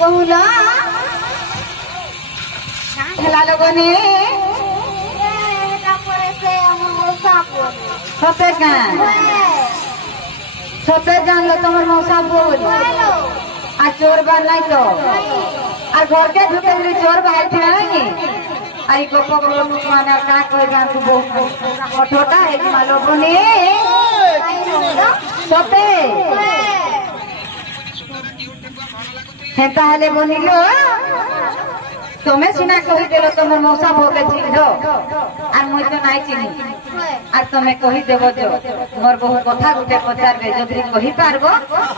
बहुला हेला लोगने सते जान लो तुम्हार मौसा बोल आ चोर बार नहीं तो आ घर के भीतर चोर बाहर थे नहीं आई गोपो को माने का कोई जान तू बहुत छोटा है कि मालो बने सते है ताले बनिलो तुम्हें सिना कही देलो तुम मौसा भोगे चिन्ह और मुई तो नहीं चिन्ह और तुम्हें कही देव जो मोर बहुत कथा गुटे पचारे जदि कही पारबो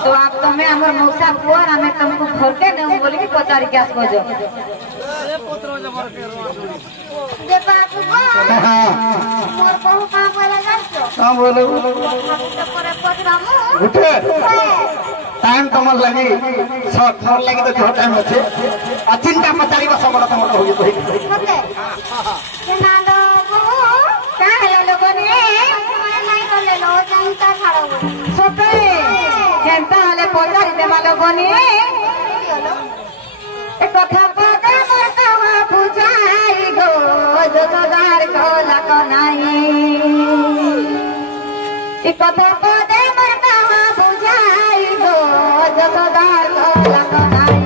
तो आप तुम्हें हमर मौसा को और हमें तुमको खोलते देऊ बोली कि पचारी के आसबो जो जे बाबू मोर बहु का बोला जातो हां बोलो पर पटरामो गुटे टाइम तमर लगी शॉर्ट मोर लगी तो जो टाइम আছে अचिंता पचारी बस बोला तुम होगी कोई के ना लो का हेलो लोगने नहीं करले लो जनता छाड़ो सते जनता हले पचारी देवा लोगने ए कथा पदे मोर कहा बुझाई गो जोदार को लको नहीं ए कथा पदे मोर कहा बुझाई गो जोदार को लको नहीं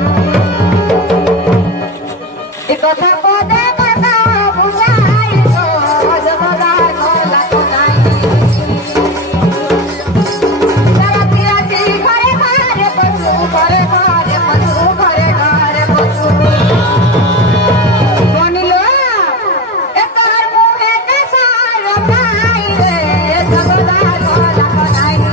ए कथा पदे मोर कहा बुझाई गो जोदार को लको नहीं राती राती घरे घरे पशु घरे घरे पशु घरे घरे पशु बनिलो ए तोहर मुहे के सार भाई रे जोदार को लको नहीं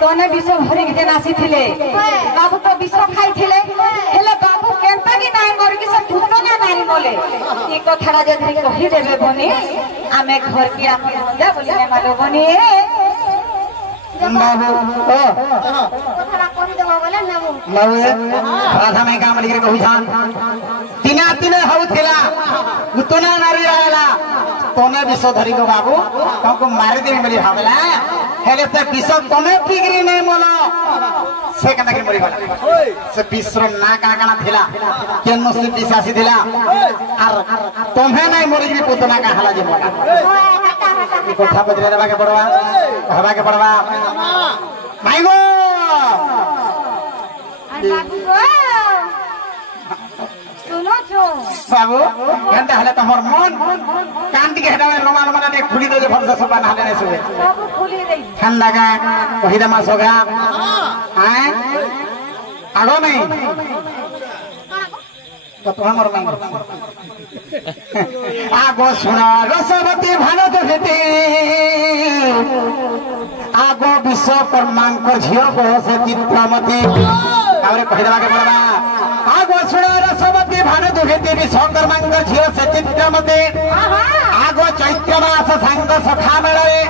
तोने विष भरी के नासी थिले बाबू तो विष खाई थिले हेले बाबू केनता की नाई मोर की सब भूत ना नारी बोले ई कथारा जदी कहि देबे बनी आमे घर की आपन जा बोली मालो बनी बाबू ओ कथारा कहि देबो बोले नेबो बाबू राधा में काम लिखे कहि जान तिना तिने हउ थिला उतना नारी आला तोने विष धरी को बाबू तुमको मार देबे बोली भाबला हेले से विष तमे पिगरी नै मोला से कना के मरि गला से विश्र ना काना थिला केन से विश्वासी थिला आर तमे नै मरि गिरी पुतना का हला जे मोला कोठा बजरे देबा के पड़वा कहबा के पड़वा भाई गो अरे बाबू गो बाबू घंटा हले तमर मन कांदी के हेडा में रोमान रोमान ने खुली दे भरसा सब ना हले सुबे सब खुली दे ठंडा का पहिदा मास होगा हैं आगो नहीं तो हमर मांग आगो सुना रसवती भारत हेते आगो विश्वकर्मांकर झियो को से चित्रमती आरे पहिदा के बोलबा आगो सुना रसवती भारत हेते विश्वकर्मांकर झियो से चित्रमती आगो चैत्र मास सांग सखा मेळे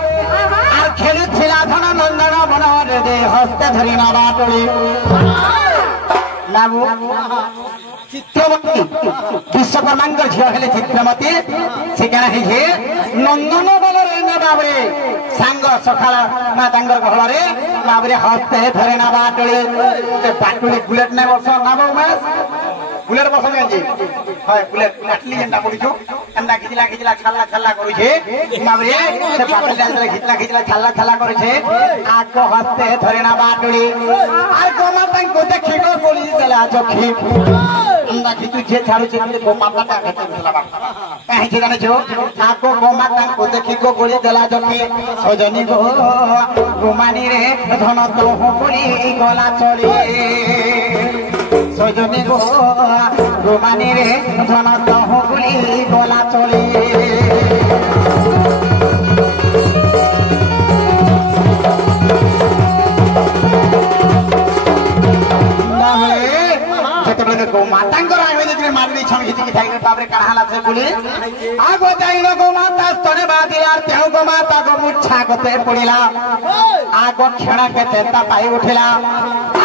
आर खेलुथिला धन नंदन बनरे दे हस्ते धरि ना बाटुली बाबू चित्रमती विश्वकर्मांकर झियो हेले चित्रमती से केना हे जे नंदन बनरे ना बाबरे सांग सखाला ना तांगर गहलरे बाबरे हस्ते धरि ना बाटुली ते बाटुली बुलेट नै वर्ष ना बाबू बुलेट बस जी हाय बुलेट काटली जेंटा पडिछो एंदा खिचला छल्ला छल्ला करू छे बाबरे से बाटुली डाल खिचला छल्ला छल्ला करू छे आको हस्ते धरि ना बाटुली आर गोमा तां को देखि को बोली देला चखी एंदा खिचु छे छाड़ू छे को माता ता खिचला बाबा काहे छे जाने छो आको गोमा तां को देखि को बोली देला चखी सजनी गो गोमानी रे धन तो हो पुरी गला चली सजनी गो गोमानी रे धन तो हो पुरी गला चली गोमातांकर आगे जे मारली छन खिची खाई बाबरे काहाला से बोली आगो जाइनो गोमाता स्तने बादिलार तेउ गोमाता गो मुच्छा गते पडिला आगो क्षणा के तेता पाई उठिला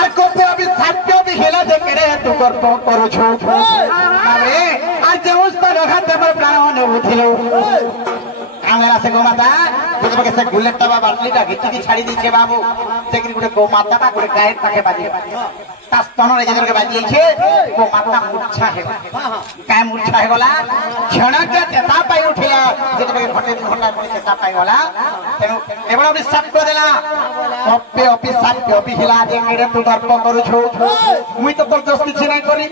आगो पे अभी सत्य भी हेला जे करे तू कर्प करू छु अरे आज जेउस तो रखाते पर प्राण ने उठिलो आमेला से गोमाता तुझे के से बुलेट ता बाटली ता खिची की छाड़ी दी छे बाबू से कि गुटे गोमाता बा गुटे गाय पाके बाजी तास्तन रे जगर के बाजी छे गोमाता मूर्छा है काय मूर्छा है गला क्षण के चेता पाई उठिला जेते के घटे घंटा पड़ी चेता पाई गला तेनु एबड़ा भी सब को देला कप्पे ऑफिस साथ के ऑफिस हिला दे मेरे तू दर्प करू छु मुई तो तोर दोस्त किछि नै करी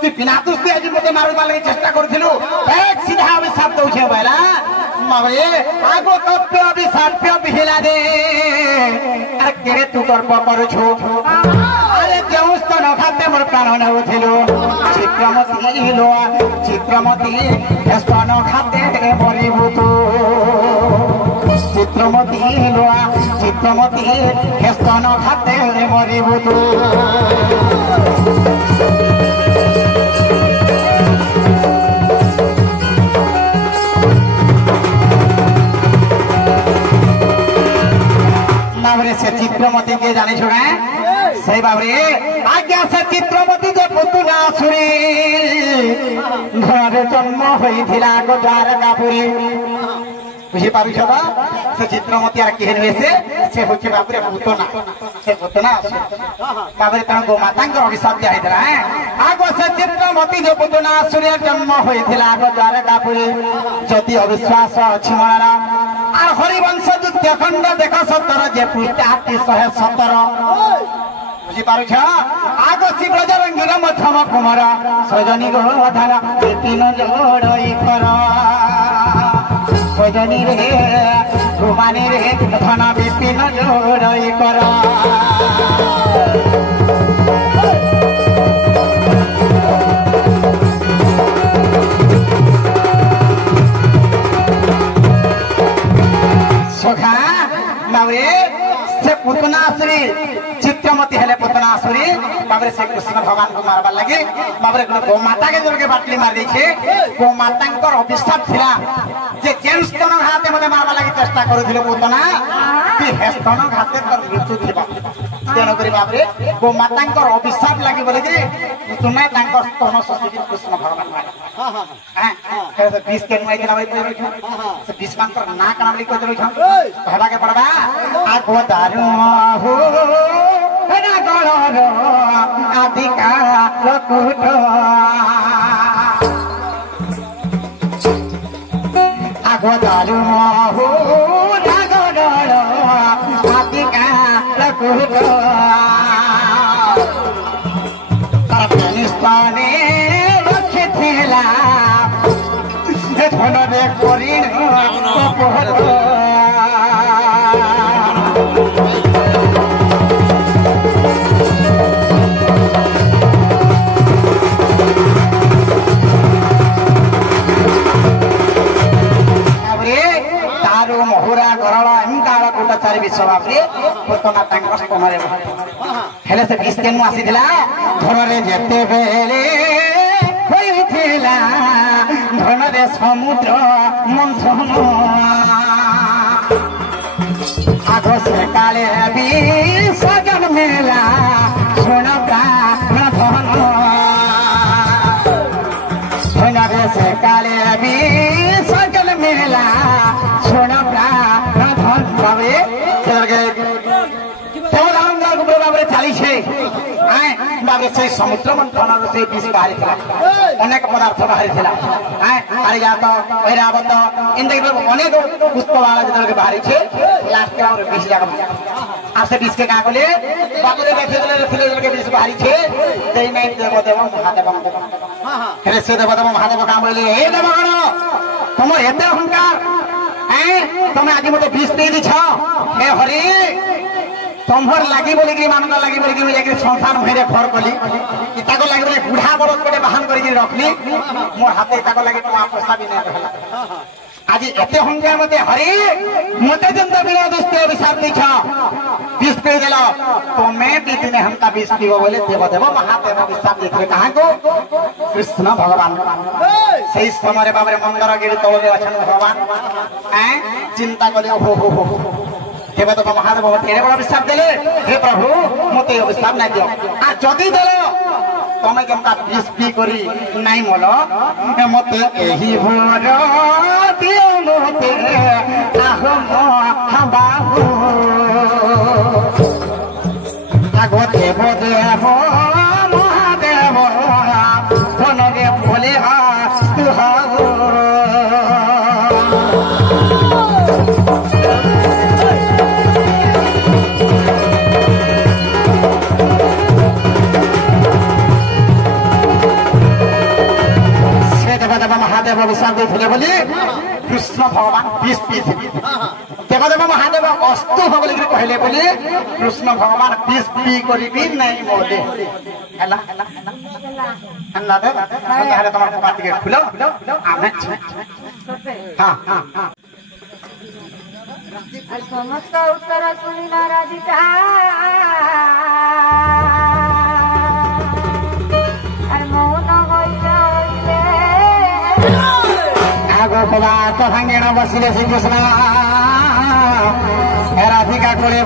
तू बिना दोस्ती आज मते मारू माले चेष्टा करथिलु एक सीधा भी सब दउ छे बैला मरे आगो कप्पे ऑफिस साथ पे हिला दे अरे केरे तू दर्प करू छु अरे जेउस तो न खाते मोर प्राण न उठिलो चित्रमती स्तन खाते मरिबु तू चित्रमती स्तन खाते मरिबु तू बाबरे से चित्रमती के जाने छोड़ा सही बाबरे आज्ञा से चित्रमती जे पुतुना सुरी घर जन्म होइथिला गो द्वारकापुरी बुझी पारु छ से चित्रमती आर केहन से होचे बाबरे पुतना से पुतना बाबरे तन गो मातांकर अभिशाप दिया हैतरा आगो से चित्रमती जे पुतना सूर्य जन्म होइथिला गो द्वारकापुरी जति अविश्वास अछि मनारा आर हरिवंश युद्ध खंड देख 17 जे पृष्ठा 117 बुझी पारु छ आगो श्री ब्रजरंगीर मध्यम कुमार सजनी गो धन तीन जोड़ई कर सजनी रे गुमानी रे धन विपिन जोड़ई कर सोखा बाबरे से पुतनाश्री चित्रमती हेले पुतनाश्री बाबरे से कृष्ण भगवान को मारबार लगे बाबरे गोमाता के जोर के बाटली मार दी छे गोमातांकर अभिशाप थिला जे जेन स्तन घाते मते मारबार लगे चेष्टा करूथिले पुतना कि हेस्तन घाते कर मृत्यु थिबा तेनो करी बाबरे गोमातांकर अभिशाप लागि बोले कि तुमे तांकर स्तन ससी कृष्ण भगवान मार हां हां से 20 के नुई के नाम पे रखो से 20 मान पर ना का नाम लिख के रखो कहबा के पड़बा आ गो दारू हो ना गळरो आदिका लकुट आ गो दारू हो ना गळरो आदिका लकुट अफगानिस्ताने गोड़ा गरल एमका गोटा चारि विश्व बापरे पुतना तांकर स्तनरे हेले से विष केनु आसीथिला धररे जेते बेले होइथिला धररे समुद्र मंथन आगो से काले विष जन मेला सुन प्राण धन धनरे से काले विष जन मेला सुन प्राण धन बाबरे बाबरे चाली बाबरे से समुद्र मंथन से विष बाहरी अनेक पदार्थ बाहरी पारिजात ऐरावत इनके अनेक पुष्पवाला जो बाहरी लास्ट विष जाक आ से विष के क्या कले बाबरे रखे विष बाहरी देवदेव महादेव हेले से देवदेव महादेव क्या बोले हे देवगण तुम एते अहंकार तुम आज मत विष दे दी हे हरि तुम्हार लगी बोली मानक लगी बोली मुझे संसार मेरे घर कली इताको लगी बोले बुढ़ा बरद गोटे बाहन करके रखली मोर हाथ इताको लगी तो पैसा भी नहीं रहला आज एते हंगार मते हरि मते जंत बिना दुष्टे अभिशाप दीछ विष पे गेल तुम्हें भी दिने हमका विष पीबो बोले देवदेव महादेव अभिशाप देथिले कहां को कृष्ण भगवान सही समय बाबरे मंदर गिरी तळे अछन भगवान चिंता कले हो देवदेव महादेव तेरे बड़ा अभिशाप देले हे प्रभु मते अभिशाप ना दियो आ जदी देलो तमे केमता विष पी करी नाही मोलो मते एही भोर दियो मते आहो बाबू आगो देव देव महादेव धनरे बोले तू हाओ महादेव अभिशाप देथिले बोली कृष्ण भगवान विष पीथिले देवदेव महादेव अस्तु हो बोली कहले बोली कृष्ण भगवान विष पी करी भी नहीं मोले हला हला दे तारे तमर पार्टी के खुलो आमे हां हां हां समस्त उत्तर सुनिला राधिका गोपदा तो भांगेण बसिले श्री कृष्ण राधिका कोले